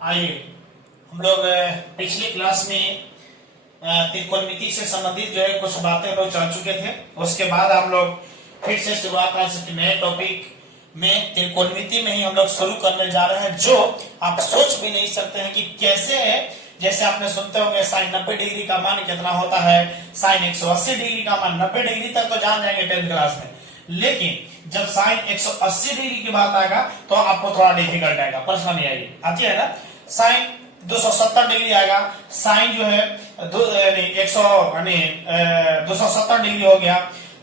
आइए हम लोग पिछली क्लास में त्रिकोणमिति से संबंधित जो है कुछ बातें हम लोग चल चुके थे। उसके बाद हम लोग फिर से शुरुआत आज नए टॉपिक में त्रिकोणमिति में ही हम लोग शुरू करने जा रहे हैं, जो आप सोच भी नहीं सकते हैं कि कैसे है। जैसे आपने सुनते होंगे साइन 90 डिग्री का मान कितना होता है, साइन 180 डिग्री का मान 90 डिग्री तक तो जान जाएंगे 10th क्लास में, लेकिन जब साइन 180 डिग्री की बात आएगा तो आपको थोड़ा डिफिकल्ट आएगा, परेशानी आती है ना। साइन 270 डिग्री आएगा, साइन जो है 270 डिग्री हो गया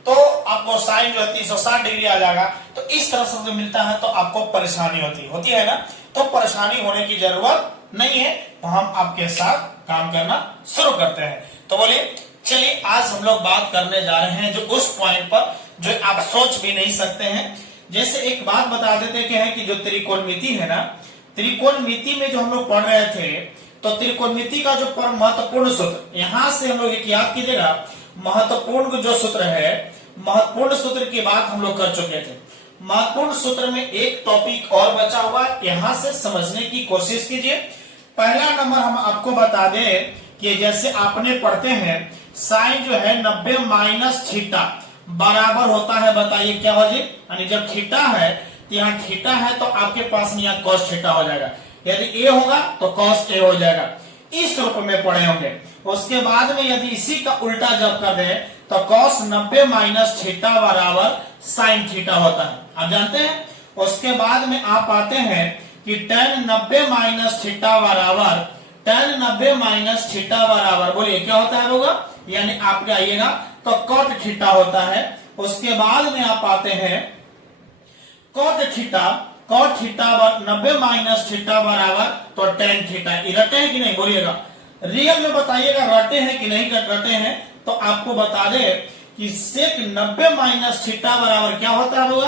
तो आपको साइन जो है 360 डिग्री आ जाएगा। तो इस तरह से जो मिलता है तो आपको परेशानी होती है ना। तो परेशानी होने की जरूरत नहीं है, तो हम आपके साथ काम करना शुरू करते हैं। तो बोलिए चलिए आज हम लोग बात करने जा रहे हैं जो उस पॉइंट पर जो आप सोच भी नहीं सकते हैं। जैसे एक बात बता देते हैं कि जो त्रिकोणमिति है ना, त्रिकोणमिति में जो हम लोग पढ़ रहे थे तो त्रिकोणमिति का जो परम महत्वपूर्ण सूत्र, यहां से हम लोग एक याद कीजिएगा, महत्वपूर्ण जो सूत्र है, महत्वपूर्ण सूत्र की बात हम लोग कर चुके थे। महत्वपूर्ण सूत्र में एक टॉपिक और बचा हुआ, यहां से समझने की कोशिश कीजिए। पहला नंबर हम आपको बता दें कि जैसे आपने पढ़ते हैं साइन जो है 90 माइनस थीटा बराबर होता है, बताइए क्या हो जी, यानी जब थीटा है तो यहाँ थीटा है तो आपके पास में यहाँ कॉस थीटा हो जाएगा, यदि ए होगा तो कॉस ए हो जाएगा, इस रूप में पढ़े होंगे। उसके बाद में यदि इसी का उल्टा जब कर दे तो कॉस 90 माइनस थीटा बराबर साइन थीटा होता है, आप जानते हैं। उसके बाद में आप आते हैं कि tan 90 माइनस थीटा बराबर, tan 90 माइनस थीटा बराबर बोलिए क्या होता है होगा, यानी आपके आइएगा तो कॉट थीटा होता है। उसके बाद में आप आते हैं cot theta, cot theta 90 minus theta बराबर तो tan थीटा। रटे हैं कि नहीं बोलिएगा, रियल में बताइएगा रटे हैं कि नहीं रटे हैं। तो आपको बता दे कि सेक 90 माइनस थीटा बराबर क्या होता है होगा,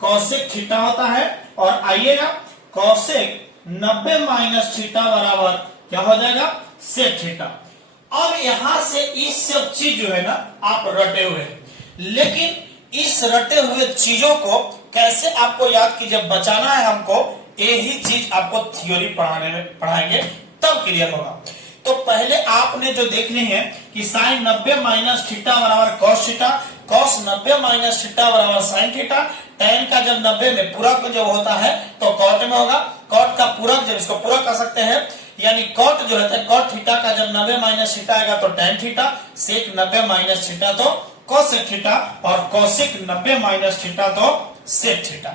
कौशिक थीटा होता है। और आइएगा कौशिक 90 माइनस थीटा बराबर क्या हो जाएगा, सेक थीटा। अब यहां से इस सब चीज जो है ना आप रटे हुए हैं, लेकिन इस रटे हुए चीजों को कैसे आपको याद कीजिए, बचाना है हमको, यही चीज आपको थ्योरी पढ़ाएंगे तब क्लियर होगा। तो पहले आपने जो देखनी है कि साइन 90 माइनस थीटा बराबर cos theta, cos 90 minus theta बराबर साइन थीटा। tan का जब 90 में पूरक जब होता है तो कॉट में होगा, कॉट का पूरक जब इसको पूरक कर सकते हैं, यानी कॉट जो है कॉट थीटा का जब 90 माइनस थीटा आएगा तो tan थीटा, सेक 90 माइनस थीटा तो कोसेक थीटा, और कोसेक 90 माइनस थीटा तो सेक थीटा।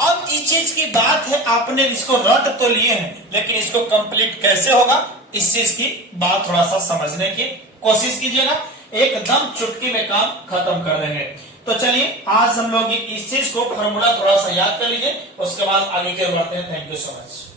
अब इस चीज की बात है, आपने इसको रट तो लिए हैं, लेकिन इसको कंप्लीट कैसे होगा इस चीज की बात थोड़ा सा समझने की कोशिश कीजिएगा, एकदम चुटकी में काम खत्म कर देंगे। तो चलिए आज हम लोग इस चीज को फॉर्मूला थोड़ा सा याद कर लीजिए, उसके बाद आगे के बढ़ते हैं। Thank you so much.